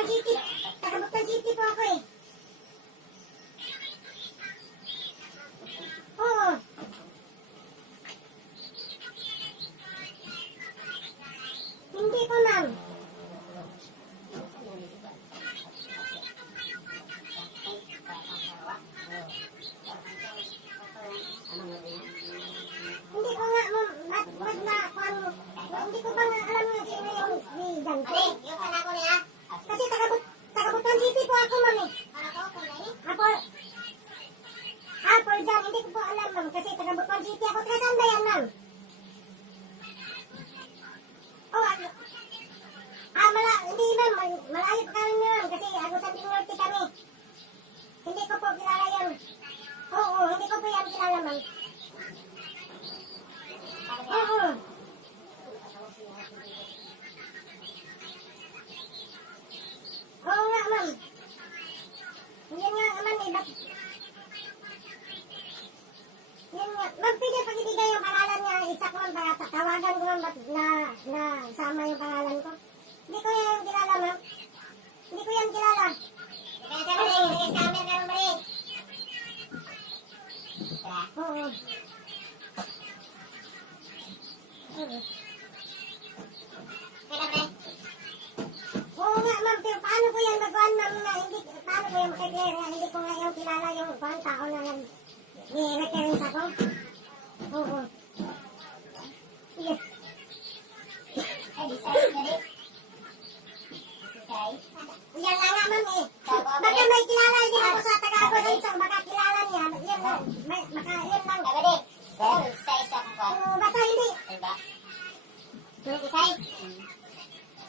Butuan City. Taga Butuan City po ako eh. Oo. Hindi ko, ma'am. Hindi ko nga, ma'am. Hindi ko ba nga alam nga sino yung vegan ko. Yung anak ko niya. Kasi taga Butuan City po ako, ma'am eh. Ako, for example, hindi ko po alam, ma'am. Kasi taga Butuan City ako. Taga saan ba yan, ma'am? Oh, hindi, ma'am. Malayo pa kami, ma'am. Kasi Agusan del Norte kami. Hindi ko po kilala yan. Oo, hindi ko po yan kilala, ma'am. Oo. Oo nga, ma'am. Yan nga, ma'am, eh. Yan nga. Ma'am, pwede pag-ibigay yung pangalan niya. Isa ko, ma'am, tawagan ko, ma'am, na sama yung pangalan ko. Hindi ko yan kilala, ma'am. Hindi ko yan kilala. Oo. Oo nga, ma'am. Pero paano ko yan magawan, ma'am, na hindi, paano ko yan makikilala? Hindi ko nga yung kilala yung tao na nag-reference ako. Oo. Sige. Yan lang nga, ma'am eh. Baka may kilala din ako sa taga-Agusan, so baka kilala niya. Yan lang. Yan lang. Oo, basta hindi. Size?